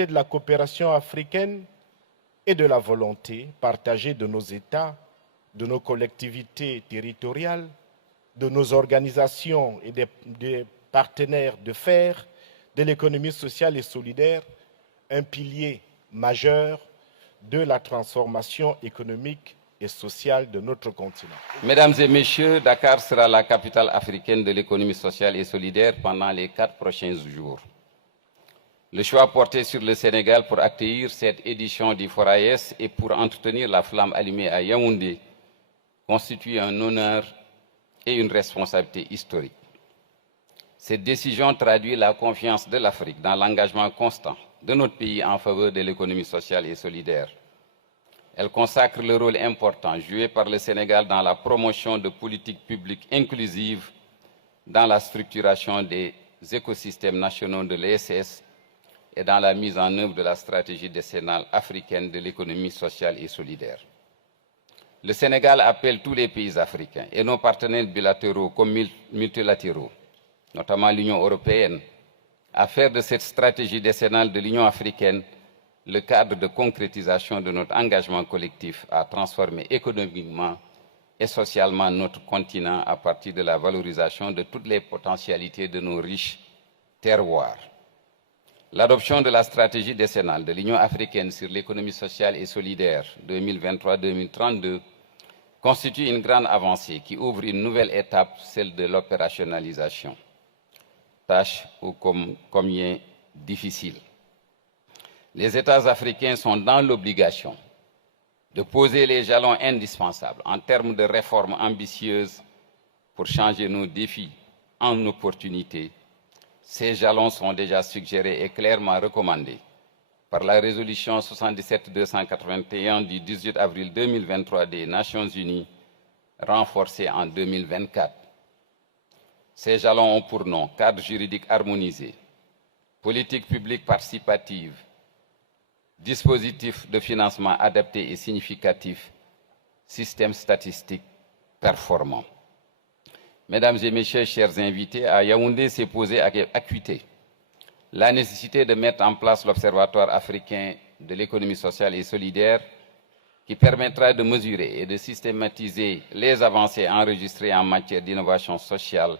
de la coopération africaine et de la volonté partagée de nos États, de nos collectivités territoriales, de nos organisations et des partenaires de faire de l'économie sociale et solidaire un pilier majeur de la transformation économique et sociale de notre continent. Mesdames et messieurs, Dakar sera la capitale africaine de l'économie sociale et solidaire pendant les 4 prochains jours. Le choix porté sur le Sénégal pour accueillir cette édition du FORAES et pour entretenir la flamme allumée à Yaoundé constitue un honneur et une responsabilité historique. Cette décision traduit la confiance de l'Afrique dans l'engagement constant de notre pays en faveur de l'économie sociale et solidaire. Elle consacre le rôle important joué par le Sénégal dans la promotion de politiques publiques inclusives, dans la structuration des écosystèmes nationaux de l'ESS et dans la mise en œuvre de la stratégie décennale africaine de l'économie sociale et solidaire. Le Sénégal appelle tous les pays africains et nos partenaires bilatéraux comme multilatéraux, notamment l'Union européenne, à faire de cette stratégie décennale de l'Union africaine le cadre de concrétisation de notre engagement collectif à transformer économiquement et socialement notre continent à partir de la valorisation de toutes les potentialités de nos riches terroirs. L'adoption de la stratégie décennale de l'Union africaine sur l'économie sociale et solidaire 2023-2032 constitue une grande avancée qui ouvre une nouvelle étape, celle de l'opérationnalisation. Tâche ô combien difficile. Les États africains sont dans l'obligation de poser les jalons indispensables en termes de réformes ambitieuses pour changer nos défis en opportunités. Ces jalons sont déjà suggérés et clairement recommandés par la résolution 77-281 du 18 avril 2023 des Nations Unies, renforcée en 2024. Ces jalons ont pour nom cadre juridique harmonisé, politique publique participative, dispositif de financement adapté et significatif, système statistique performant. Mesdames et messieurs, chers invités, à Yaoundé s'est posée avec acuité la nécessité de mettre en place l'Observatoire africain de l'économie sociale et solidaire qui permettra de mesurer et de systématiser les avancées enregistrées en matière d'innovation sociale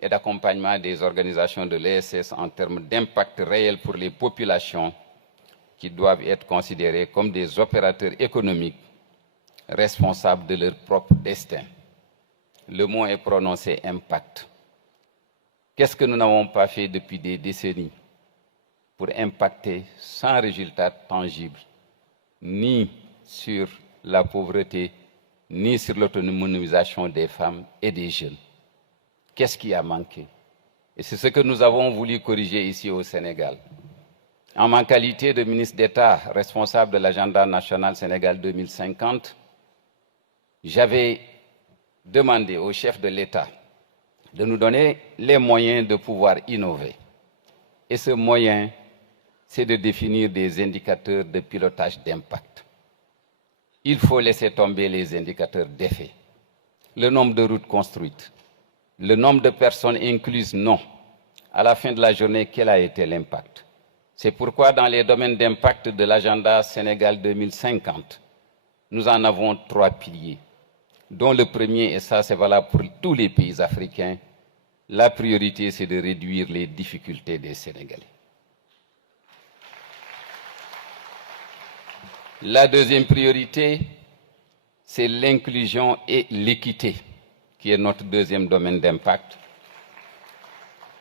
et d'accompagnement des organisations de l'ESS en termes d'impact réel pour les populations qui doivent être considérés comme des opérateurs économiques responsables de leur propre destin. Le mot est prononcé impact. Qu'est-ce que nous n'avons pas fait depuis des décennies pour impacter sans résultat tangible, ni sur la pauvreté, ni sur l'autonomisation des femmes et des jeunes? Qu'est-ce qui a manqué? Et c'est ce que nous avons voulu corriger ici au Sénégal. En ma qualité de ministre d'État responsable de l'agenda national Sénégal 2050, j'avais demandé au chef de l'État de nous donner les moyens de pouvoir innover. Et ce moyen, c'est de définir des indicateurs de pilotage d'impact. Il faut laisser tomber les indicateurs d'effet. Le nombre de routes construites, le nombre de personnes incluses, non. À la fin de la journée, quel a été l'impact? C'est pourquoi dans les domaines d'impact de l'agenda Sénégal 2050, nous en avons 3 piliers, dont le premier, et ça c'est valable pour tous les pays africains, la priorité c'est de réduire les difficultés des Sénégalais. La deuxième priorité, c'est l'inclusion et l'équité, qui est notre deuxième domaine d'impact.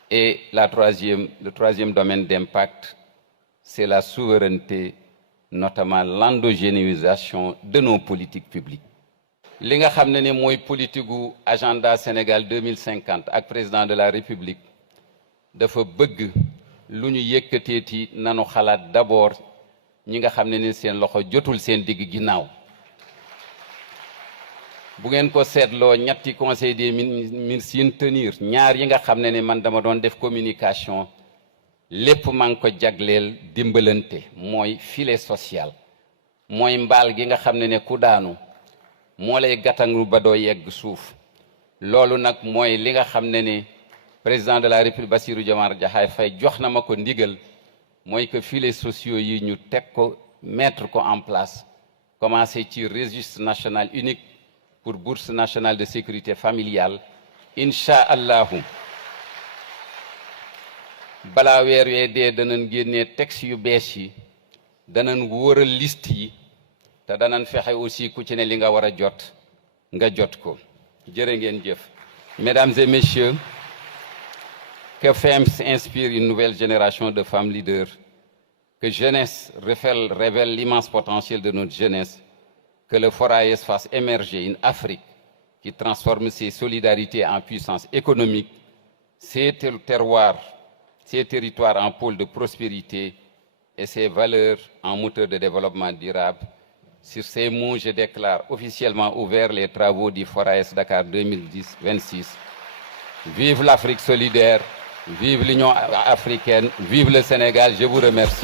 Et le troisième domaine d'impact, c'est la souveraineté, notamment l'endogénéisation de nos politiques publiques. Li nga xam ne mooy politique gu agenda Sénégal 2050 ak président de la République dafa bëgg lu ñu yëkkateeti nanu xalaat d'abord ñi nga xam ne seen loxo jotul seen digg ginnaaw. Bu ngeen ko seetloo ñetti conseil des ministres yi tenir ñaar yi nga xam ne man dama doon def communication lépp maa ngi ko jagleel dimbalante mooy filet social mooy mbaal gi nga xam ne ku daanu moo lay gàttangu ba doo yegg suuf. Loolu nag mooy li nga xam ne président de la République Bassirou Diomaye Diakhar Faye jox na ma ko ndigal mooy que filets sociaux yi ñu teg ko mettre ko en place commencé ci registre national unique pour bourse nationale de sécurité familiale incha allahu balaa weer wee dee danañ génnee texte yu bees yi danañ wóoral liste yi te danañ fexe aussi ku ci ne li nga war a jot nga jot ko jërë ngeen jëf. Mesdames et messieurs, que FEMS inspire une nouvelle génération de femmes leaders, que jeunesse révèle l'immense potentiel de notre jeunesse, que le FORAES fasse émerger une Afrique qui transforme ses solidarités en puissance économique, ses terroirs, ses territoires en pôle de prospérité et ses valeurs en moteur de développement durable. Sur ces mots, je déclare officiellement ouverts les travaux du FORAES Dakar 2026. Vive l'Afrique solidaire, vive l'Union africaine, vive le Sénégal, je vous remercie.